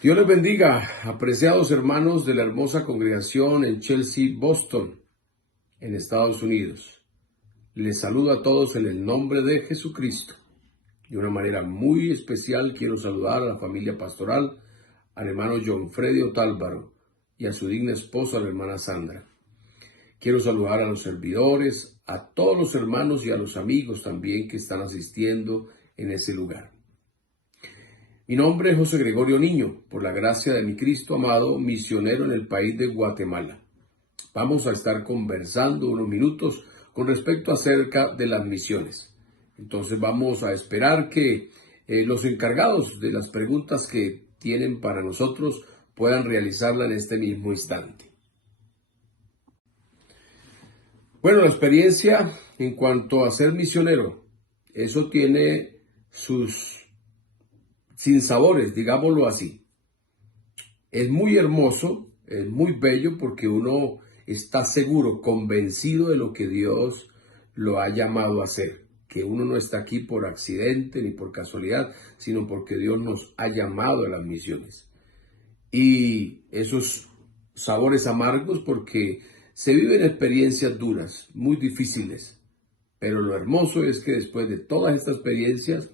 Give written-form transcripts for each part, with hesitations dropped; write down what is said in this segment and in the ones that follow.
Dios les bendiga, apreciados hermanos de la hermosa congregación en Chelsea, Boston, en Estados Unidos. Les saludo a todos en el nombre de Jesucristo. De una manera muy especial quiero saludar a la familia pastoral, al hermano John Freddy Otálvaro y a su digna esposa, la hermana Sandra. Quiero saludar a los servidores, a todos los hermanos y a los amigos también que están asistiendo en ese lugar. Mi nombre es José Gregorio Niño, por la gracia de mi Cristo amado, misionero en el país de Guatemala. Vamos a estar conversando unos minutos con respecto acerca de las misiones. Entonces vamos a esperar que los encargados de las preguntas que tienen para nosotros puedan realizarla en este mismo instante. Bueno, la experiencia en cuanto a ser misionero, eso tiene sus sinsabores, digámoslo así. Es muy hermoso, es muy bello porque uno está seguro, convencido de lo que Dios lo ha llamado a hacer. Que uno no está aquí por accidente ni por casualidad, sino porque Dios nos ha llamado a las misiones. Y esos sabores amargos porque se viven experiencias duras, muy difíciles. Pero lo hermoso es que después de todas estas experiencias,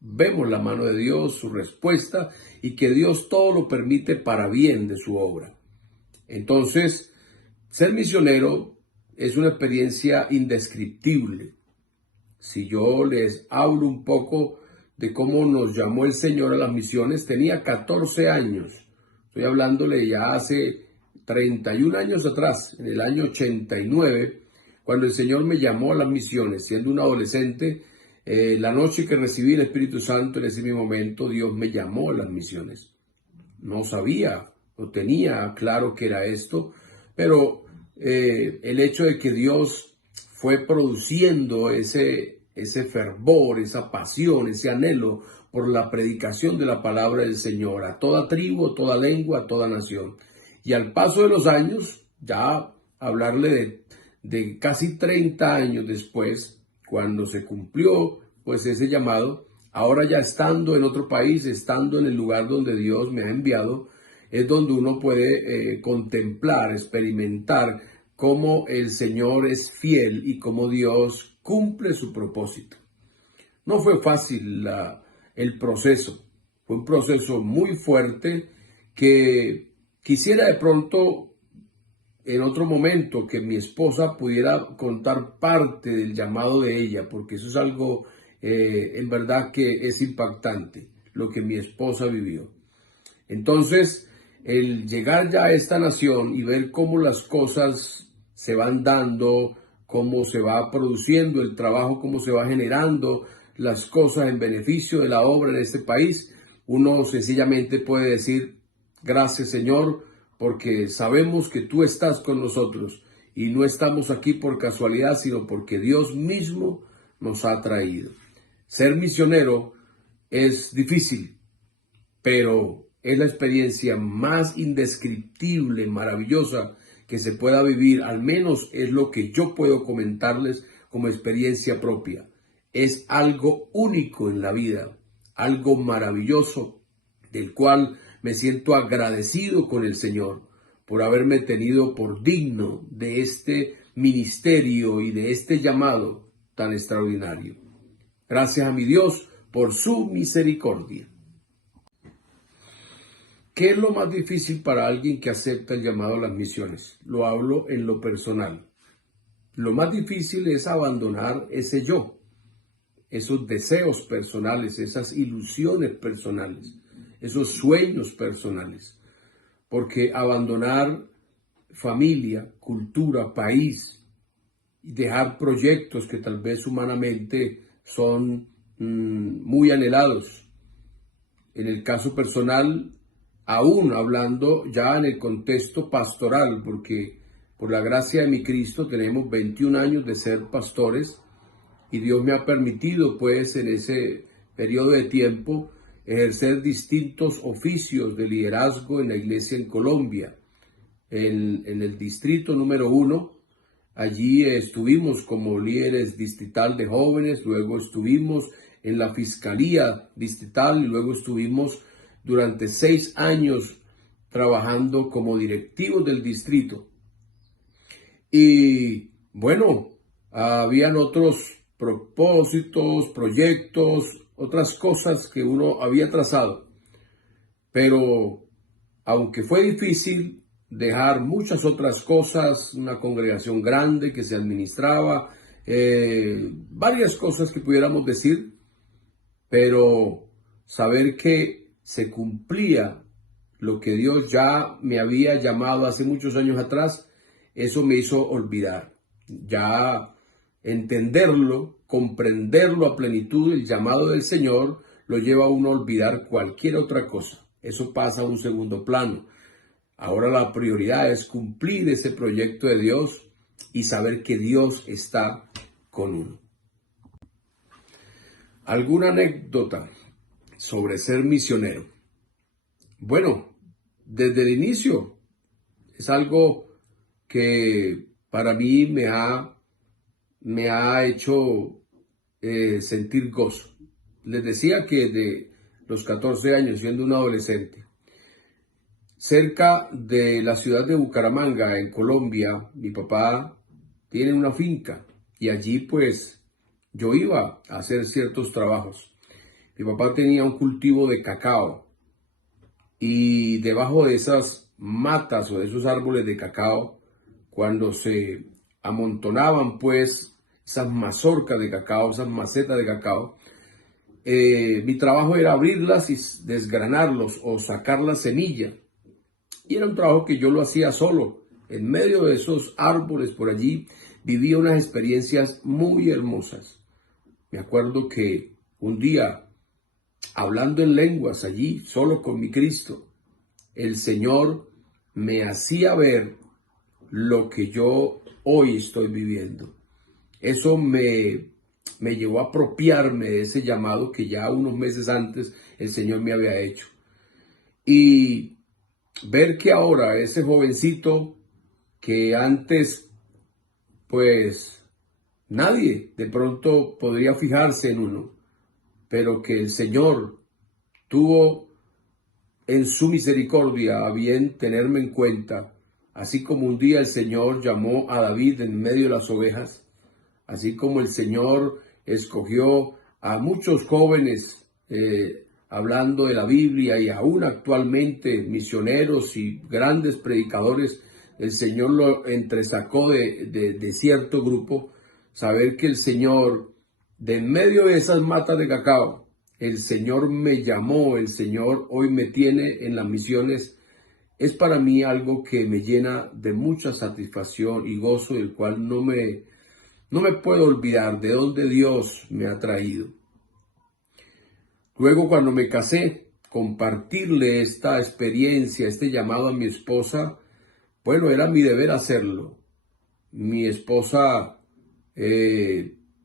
vemos la mano de Dios, su respuesta, y que Dios todo lo permite para bien de su obra. Entonces, ser misionero es una experiencia indescriptible. Si yo les hablo un poco de cómo nos llamó el Señor a las misiones, tenía 14 años. Estoy hablándole ya hace 31 años atrás, en el año 89, cuando el Señor me llamó a las misiones, siendo un adolescente. La noche que recibí el Espíritu Santo, en ese mismo momento, Dios me llamó a las misiones. No sabía, no tenía claro qué era esto, pero el hecho de que Dios fue produciendo ese fervor, esa pasión, ese anhelo por la predicación de la palabra del Señor a toda tribu, a toda lengua, a toda nación. Y al paso de los años, ya hablarle de casi 30 años después, cuando se cumplió pues ese llamado, ahora ya estando en otro país, estando en el lugar donde Dios me ha enviado, es donde uno puede contemplar, experimentar cómo el Señor es fiel y cómo Dios cumple su propósito. No fue fácil el proceso, fue un proceso muy fuerte que quisiera de pronto en otro momento que mi esposa pudiera contar parte del llamado de ella, porque eso es algo en verdad que es impactante, lo que mi esposa vivió. Entonces, el llegar ya a esta nación y ver cómo las cosas se van dando, cómo se va produciendo el trabajo, cómo se va generando las cosas en beneficio de la obra en este país, uno sencillamente puede decir, gracias Señor, porque sabemos que tú estás con nosotros y no estamos aquí por casualidad, sino porque Dios mismo nos ha traído. Ser misionero es difícil, pero es la experiencia más indescriptible, maravillosa que se pueda vivir. Al menos es lo que yo puedo comentarles como experiencia propia. Es algo único en la vida, algo maravilloso, del cual me siento agradecido con el Señor por haberme tenido por digno de este ministerio y de este llamado tan extraordinario. Gracias a mi Dios por su misericordia. ¿Qué es lo más difícil para alguien que acepta el llamado a las misiones? Lo hablo en lo personal. Lo más difícil es abandonar ese yo, esos deseos personales, esas ilusiones personales, esos sueños personales. Porque abandonar familia, cultura, país, y dejar proyectos que tal vez humanamente son muy anhelados. En el caso personal, aún hablando ya en el contexto pastoral, porque por la gracia de mi Cristo tenemos 21 años de ser pastores y Dios me ha permitido pues en ese periodo de tiempo ejercer distintos oficios de liderazgo en la iglesia en Colombia. En el distrito número 1, allí estuvimos como líderes distrital de jóvenes, luego estuvimos en la fiscalía distrital y luego estuvimos durante 6 años trabajando como directivos del distrito. Y bueno, habían otros propósitos, proyectos, otras cosas que uno había trazado. Pero aunque fue difícil dejar muchas otras cosas, una congregación grande que se administraba, varias cosas que pudiéramos decir, pero saber que se cumplía lo que Dios ya me había llamado hace muchos años atrás, eso me hizo olvidar. Ya entenderlo, comprenderlo a plenitud, el llamado del Señor, lo lleva a uno a olvidar cualquier otra cosa. Eso pasa a un segundo plano. Ahora la prioridad es cumplir ese proyecto de Dios y saber que Dios está con uno. ¿Alguna anécdota sobre ser misionero? Bueno, desde el inicio es algo que para mí me ha hecho sentir gozo. Les decía que de los 14 años, siendo un adolescente, cerca de la ciudad de Bucaramanga, en Colombia, mi papá tiene una finca y allí pues yo iba a hacer ciertos trabajos. Mi papá tenía un cultivo de cacao y debajo de esas matas o de esos árboles de cacao, cuando se amontonaban pues esas mazorcas de cacao, esas macetas de cacao, mi trabajo era abrirlas y desgranarlos o sacar la semilla. Y era un trabajo que yo lo hacía solo. En medio de esos árboles por allí vivía unas experiencias muy hermosas. Me acuerdo que un día, hablando en lenguas allí, solo con mi Cristo, el Señor me hacía ver lo que yo hoy estoy viviendo. Eso me llevó a apropiarme de ese llamado que ya unos meses antes el Señor me había hecho. Y ver que ahora ese jovencito que antes, pues, nadie de pronto podría fijarse en uno, pero que el Señor tuvo en su misericordia a bien tenerme en cuenta, así como un día el Señor llamó a David en medio de las ovejas, así como el Señor escogió a muchos jóvenes hablando de la Biblia y aún actualmente misioneros y grandes predicadores, el Señor lo entresacó de cierto grupo, saber que el Señor, de en medio de esas matas de cacao, el Señor me llamó, el Señor hoy me tiene en las misiones, es para mí algo que me llena de mucha satisfacción y gozo, del cual no me puedo olvidar de dónde Dios me ha traído. Luego, cuando me casé, compartirle esta experiencia, este llamado a mi esposa, bueno, era mi deber hacerlo. Mi esposa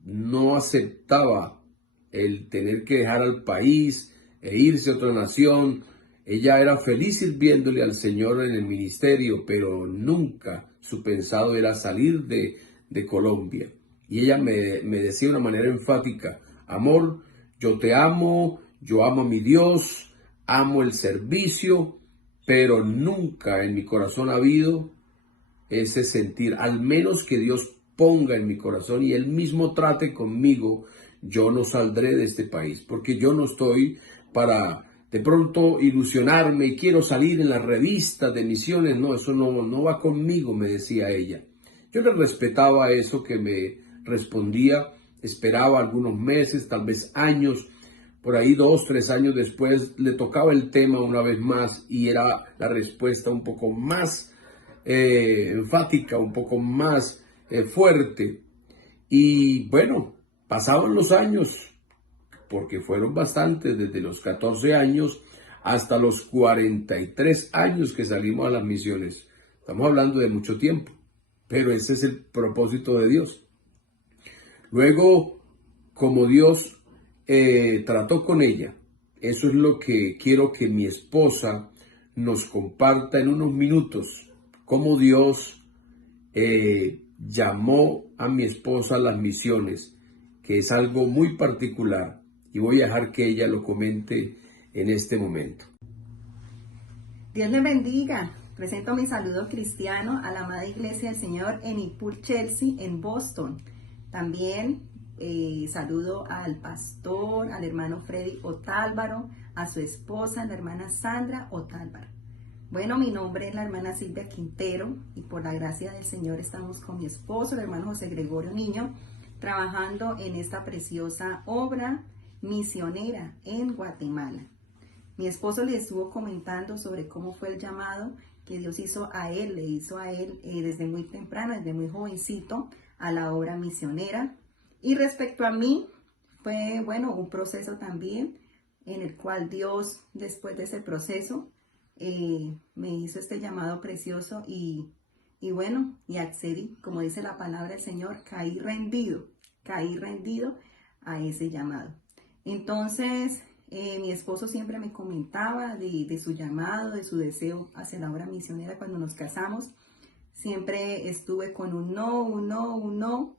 no aceptaba el tener que dejar al país e irse a otra nación. Ella era feliz sirviéndole al Señor en el ministerio, pero nunca su pensado era salir de Colombia. Y ella me decía de una manera enfática: amor, yo te amo, yo amo a mi Dios, amo el servicio, pero nunca en mi corazón ha habido ese sentir, al menos que Dios ponga en mi corazón y Él mismo trate conmigo, yo no saldré de este país, porque yo no estoy para de pronto ilusionarme y quiero salir en las revistas de misiones. No, eso no va conmigo, me decía ella. Yo le respetaba eso que me respondía, esperaba algunos meses, tal vez años, por ahí 2, 3 años después le tocaba el tema una vez más y era la respuesta un poco más enfática, un poco más fuerte. Y bueno, pasaban los años, porque fueron bastantes, desde los 14 años hasta los 43 años que salimos a las misiones. Estamos hablando de mucho tiempo, pero ese es el propósito de Dios. Luego, como Dios trató con ella, eso es lo que quiero que mi esposa nos comparta en unos minutos, cómo Dios llamó a mi esposa a las misiones, que es algo muy particular, y voy a dejar que ella lo comente en este momento. Dios les bendiga. Presento mi saludo cristiano a la amada iglesia del Señor en East Point, Chelsea, en Boston. También saludo al pastor, al hermano Freddy Otálvaro, a su esposa, la hermana Sandra Otálvaro. Bueno, mi nombre es la hermana Silvia Quintero y por la gracia del Señor estamos con mi esposo, el hermano José Gregorio Niño, trabajando en esta preciosa obra misionera en Guatemala. Mi esposo le estuvo comentando sobre cómo fue el llamado que Dios hizo a él, le hizo a él desde muy temprano, desde muy jovencito, a la obra misionera. Y respecto a mí, fue, bueno, un proceso también en el cual Dios, después de ese proceso, me hizo este llamado precioso y bueno, y accedí, como dice la palabra del Señor, caí rendido a ese llamado. Entonces, mi esposo siempre me comentaba de su llamado, de su deseo hacia la obra misionera cuando nos casamos. Siempre estuve con un no.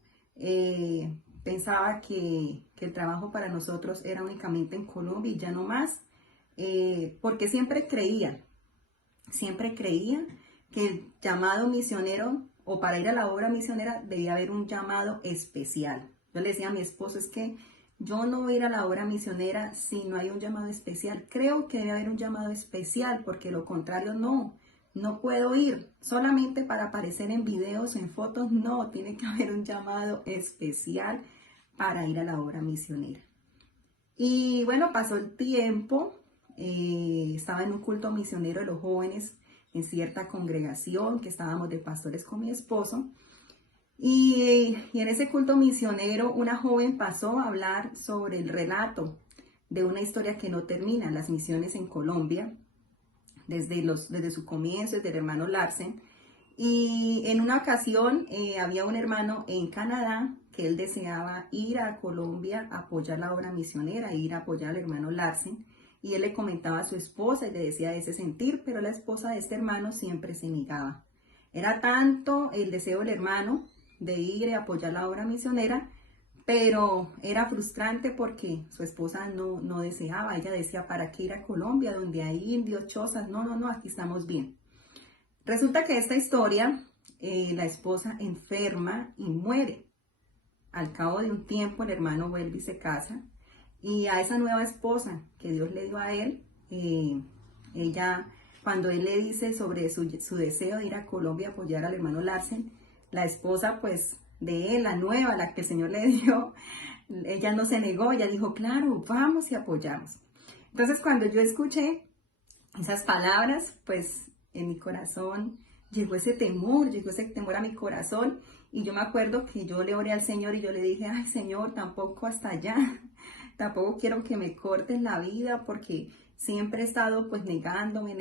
Pensaba que el trabajo para nosotros era únicamente en Colombia y ya no más, porque siempre creía que el llamado misionero o para ir a la obra misionera debía haber un llamado especial. Yo le decía a mi esposo, es que yo no voy a ir a la obra misionera si no hay un llamado especial. Creo que debe haber un llamado especial porque lo contrario no puedo ir solamente para aparecer en videos, en fotos. No, tiene que haber un llamado especial para ir a la obra misionera. Y bueno, pasó el tiempo, estaba en un culto misionero de los jóvenes en cierta congregación que estábamos de pastores con mi esposo. Y en ese culto misionero una joven pasó a hablar sobre el relato de una historia que no termina, las misiones en Colombia, desde su comienzo, desde el hermano Larsen. Y en una ocasión había un hermano en Canadá que él deseaba ir a Colombia a apoyar la obra misionera, ir a apoyar al hermano Larsen. Y él le comentaba a su esposa y le decía ese sentir, pero la esposa de este hermano siempre se negaba. Era tanto el deseo del hermano de ir a apoyar la obra misionera, pero era frustrante porque su esposa no deseaba. Ella decía, ¿para qué ir a Colombia donde hay indios, chozas? No, aquí estamos bien. Resulta que esta historia, la esposa enferma y muere. Al cabo de un tiempo el hermano vuelve y se casa. Y a esa nueva esposa que Dios le dio a él, ella, cuando él le dice sobre su deseo de ir a Colombia a apoyar al hermano Larsen, la esposa pues de él, la nueva, la que el Señor le dio, ella no se negó, ella dijo, claro, vamos y apoyamos. Entonces cuando yo escuché esas palabras, pues en mi corazón llegó ese temor a mi corazón. Y yo me acuerdo que yo le oré al Señor y yo le dije, ay Señor, tampoco hasta allá, tampoco quiero que me cortes la vida porque siempre he estado pues negándome,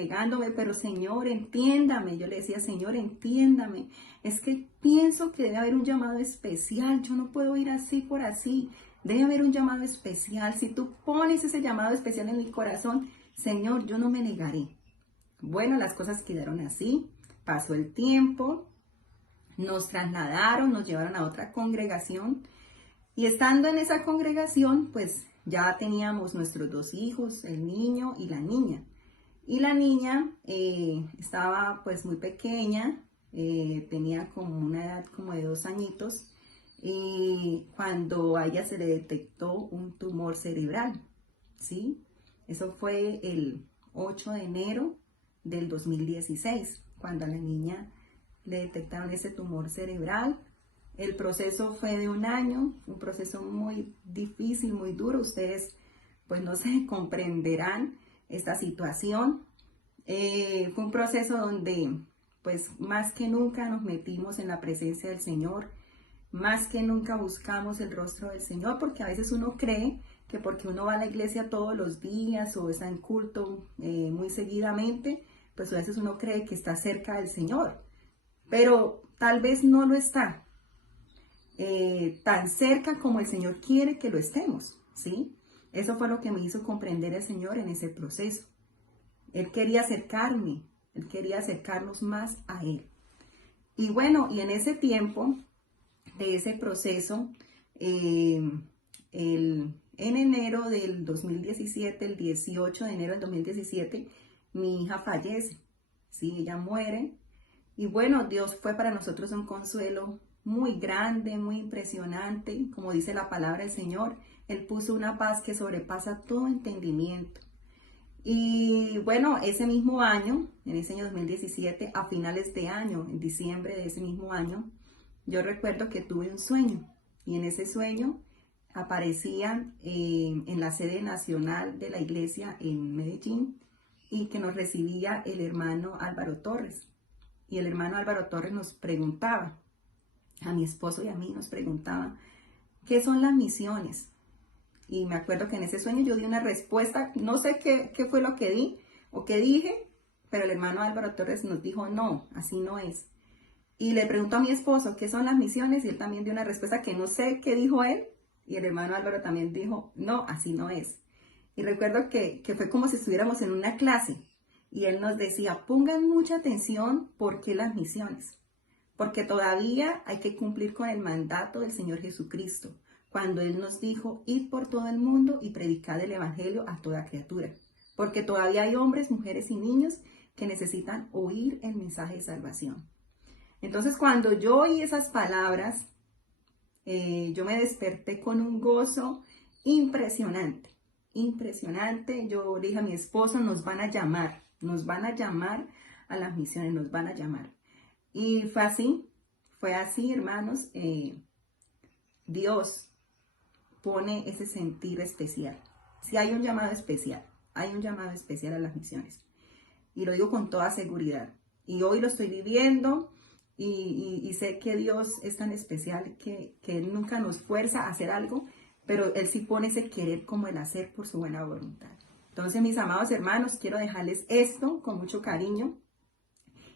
pero Señor, entiéndame. Yo le decía, Señor, entiéndame. Es que pienso que debe haber un llamado especial, yo no puedo ir así por así. Debe haber un llamado especial. Si tú pones ese llamado especial en mi corazón, Señor, yo no me negaré. Bueno, las cosas quedaron así. Pasó el tiempo, nos trasladaron, nos llevaron a otra congregación. Y estando en esa congregación, pues ya teníamos nuestros 2 hijos, el niño y la niña. Y la niña estaba pues muy pequeña, tenía como una edad como de 2 añitos. Y cuando a ella se le detectó un tumor cerebral, ¿sí? Eso fue el 8 de enero del 2016, cuando a la niña le detectaron ese tumor cerebral. El proceso fue de 1 año, un proceso muy difícil, muy duro. Ustedes pues no se comprenderán esta situación. Fue un proceso donde pues más que nunca nos metimos en la presencia del Señor, más que nunca buscamos el rostro del Señor, porque a veces uno cree que porque uno va a la iglesia todos los días o está en culto muy seguidamente, pues a veces uno cree que está cerca del Señor, pero tal vez no lo está tan cerca como el Señor quiere que lo estemos, ¿sí? Eso fue lo que me hizo comprender el Señor en ese proceso. Él quería Él quería acercarnos más a Él. Y bueno, y en ese tiempo de ese proceso, en enero del 2017, el 18 de enero del 2017, mi hija fallece. ¿sí? Ella muere. Y bueno, Dios fue para nosotros un consuelo muy grande, muy impresionante. Como dice la palabra del Señor, Él puso una paz que sobrepasa todo entendimiento. Y bueno, ese mismo año, en ese año 2017, a finales de año, en diciembre de ese mismo año, yo recuerdo que tuve un sueño. Y en ese sueño aparecía en la sede nacional de la iglesia en Medellín y que nos recibía el hermano Álvaro Torres. Y el hermano Álvaro Torres nos preguntaba, a mi esposo y a mí nos preguntaba, ¿qué son las misiones? Y me acuerdo que en ese sueño yo di una respuesta, no sé qué fue lo que di o qué dije, pero el hermano Álvaro Torres nos dijo, no, así no es. Y le preguntó a mi esposo, ¿qué son las misiones? Y él también dio una respuesta que no sé qué dijo él. Y el hermano Álvaro también dijo, no, así no es. Y recuerdo que fue como si estuviéramos en una clase. Y él nos decía, pongan mucha atención, ¿por qué las misiones? Porque todavía hay que cumplir con el mandato del Señor Jesucristo, cuando Él nos dijo, id por todo el mundo y predicad el Evangelio a toda criatura. Porque todavía hay hombres, mujeres y niños que necesitan oír el mensaje de salvación. Entonces, cuando yo oí esas palabras, yo me desperté con un gozo impresionante, impresionante. Yo le dije a mi esposo, nos van a llamar a las misiones, nos van a llamar. Y fue así, hermanos. Dios pone ese sentir especial. Si hay un llamado especial, hay un llamado especial a las misiones. Y lo digo con toda seguridad. Y hoy lo estoy viviendo. Y sé que Dios es tan especial que Él nunca nos fuerza a hacer algo, pero Él sí pone ese querer como el hacer por su buena voluntad. Entonces, mis amados hermanos, quiero dejarles esto con mucho cariño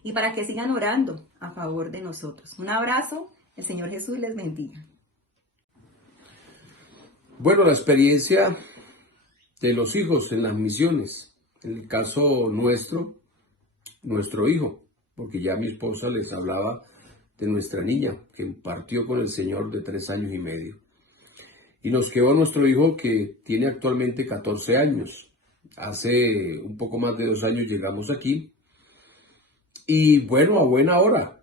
y para que sigan orando a favor de nosotros. Un abrazo, el Señor Jesús les bendiga. Bueno, la experiencia de los hijos en las misiones, en el caso nuestro hijo, porque ya mi esposa les hablaba de nuestra niña que partió con el Señor de 3 años y medio. Y nos quedó nuestro hijo que tiene actualmente 14 años. Hace un poco más de 2 años llegamos aquí. Y bueno, a buena hora.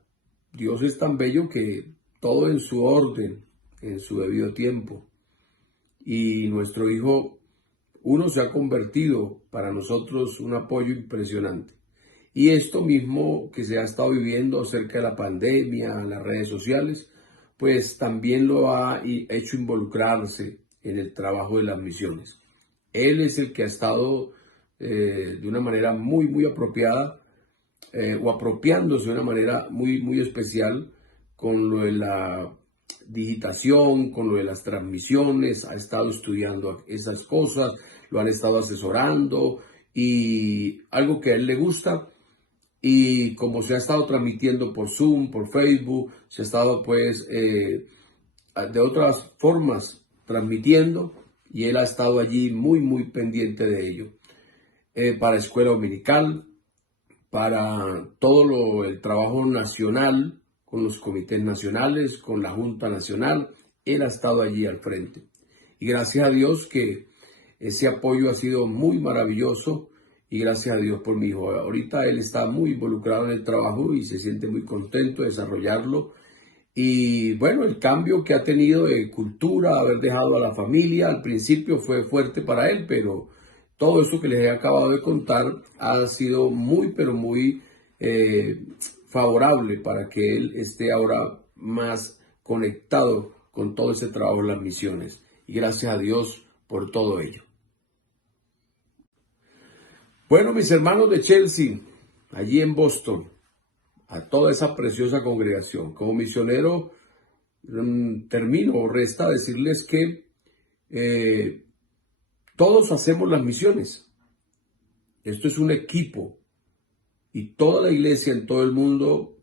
Dios es tan bello que todo en su orden, en su debido tiempo. Y nuestro hijo, uno se ha convertido para nosotros un apoyo impresionante. Y esto mismo que se ha estado viviendo acerca de la pandemia, las redes sociales, pues también lo ha hecho involucrarse en el trabajo de las misiones. Él es el que ha estado de una manera muy, muy apropiada o apropiándose de una manera muy, muy especial con lo de la digitación, con lo de las transmisiones, ha estado estudiando esas cosas, lo han estado asesorando y algo que a él le gusta. Y como se ha estado transmitiendo por Zoom, por Facebook, se ha estado pues de otras formas transmitiendo y él ha estado allí muy, muy pendiente de ello. Para escuela dominical, para todo el trabajo nacional, con los comités nacionales, con la Junta Nacional, él ha estado allí al frente. Y gracias a Dios que ese apoyo ha sido muy maravilloso y gracias a Dios por mi hijo. Ahorita él está muy involucrado en el trabajo y se siente muy contento de desarrollarlo. Y bueno, el cambio que ha tenido de cultura, haber dejado a la familia, al principio fue fuerte para él, pero todo eso que les he acabado de contar ha sido muy, pero muy favorable para que él esté ahora más conectado con todo ese trabajo en las misiones. Y gracias a Dios por todo ello. Bueno, mis hermanos de Chelsea, allí en Boston, a toda esa preciosa congregación, como misionero, resta decirles que todos hacemos las misiones. Esto es un equipo y toda la iglesia en todo el mundo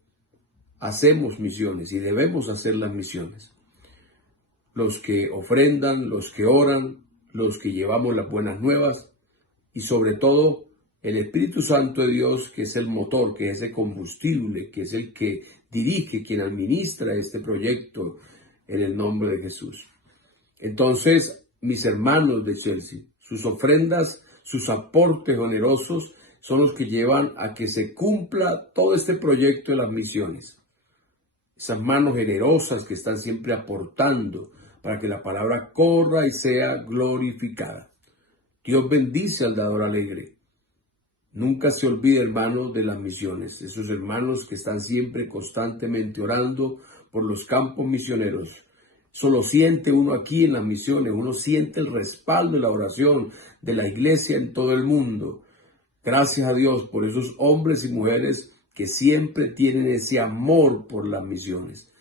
hacemos misiones y debemos hacer las misiones. Los que ofrendan, los que oran, los que llevamos las buenas nuevas y sobre todo el Espíritu Santo de Dios, que es el motor, que es el combustible, que es el que dirige, quien administra este proyecto en el nombre de Jesús. Entonces, mis hermanos de Chelsea, sus ofrendas, sus aportes generosos son los que llevan a que se cumpla todo este proyecto de las misiones. Esas manos generosas que están siempre aportando para que la palabra corra y sea glorificada. Dios bendice al dador alegre. Nunca se olvide, hermanos, de las misiones. Esos hermanos que están siempre constantemente orando por los campos misioneros. Eso lo siente uno aquí en las misiones. Uno siente el respaldo de la oración de la iglesia en todo el mundo. Gracias a Dios por esos hombres y mujeres que siempre tienen ese amor por las misiones.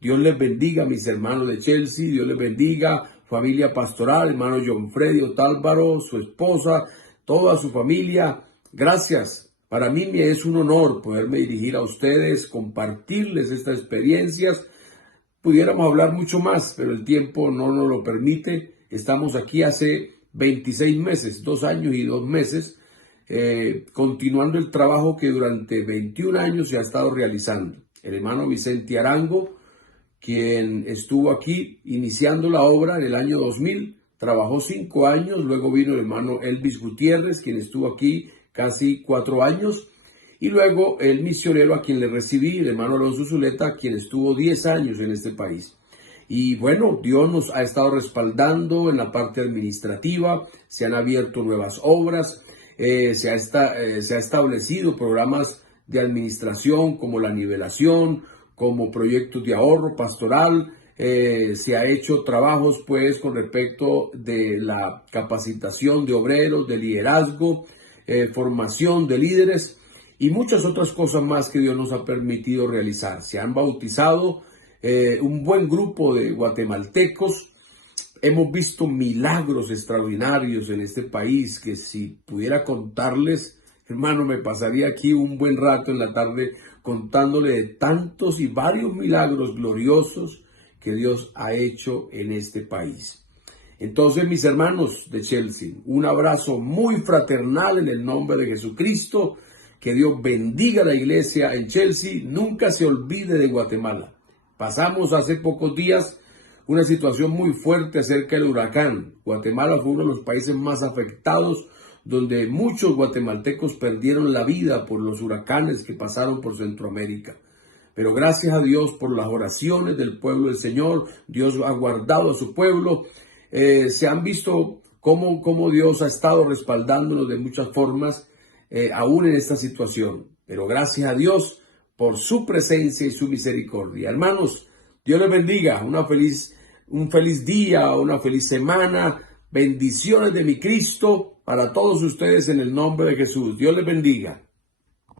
Dios les bendiga, mis hermanos de Chelsea. Dios les bendiga, familia pastoral, hermano John Freddy Otálvaro, su esposa, toda su familia. Gracias. Para mí me es un honor poderme dirigir a ustedes, compartirles estas experiencias. Pudiéramos hablar mucho más, pero el tiempo no nos lo permite. Estamos aquí hace 26 meses, 2 años y 2 meses, continuando el trabajo que durante 21 años se ha estado realizando. El hermano Vicente Arango, quien estuvo aquí iniciando la obra en el año 2000, trabajó 5 años, luego vino el hermano Elvis Gutiérrez, quien estuvo aquí casi 4 años, y luego el misionero a quien le recibí, el hermano Alonso Zuleta, quien estuvo 10 años en este país. Y bueno, Dios nos ha estado respaldando en la parte administrativa, se han abierto nuevas obras, se ha establecido programas de administración como la nivelación, como proyectos de ahorro pastoral, se ha hecho trabajos pues con respecto de la capacitación de obreros, de liderazgo, formación de líderes y muchas otras cosas más que Dios nos ha permitido realizar. Se han bautizado un buen grupo de guatemaltecos. Hemos visto milagros extraordinarios en este país que si pudiera contarles, hermano, me pasaría aquí un buen rato en la tarde contándole de tantos y varios milagros gloriosos que Dios ha hecho en este país. Entonces, mis hermanos de Chelsea, un abrazo muy fraternal en el nombre de Jesucristo. Que Dios bendiga a la iglesia en Chelsea. Nunca se olvide de Guatemala. Pasamos hace pocos días una situación muy fuerte acerca del huracán. Guatemala fue uno de los países más afectados, donde muchos guatemaltecos perdieron la vida por los huracanes que pasaron por Centroamérica. Pero gracias a Dios por las oraciones del pueblo del Señor, Dios ha guardado a su pueblo. Se han visto cómo Dios ha estado respaldándonos de muchas formas, aún en esta situación. Pero gracias a Dios por su presencia y su misericordia. Hermanos, Dios les bendiga. Un feliz día, una feliz semana. Bendiciones de mi Cristo para todos ustedes en el nombre de Jesús. Dios les bendiga.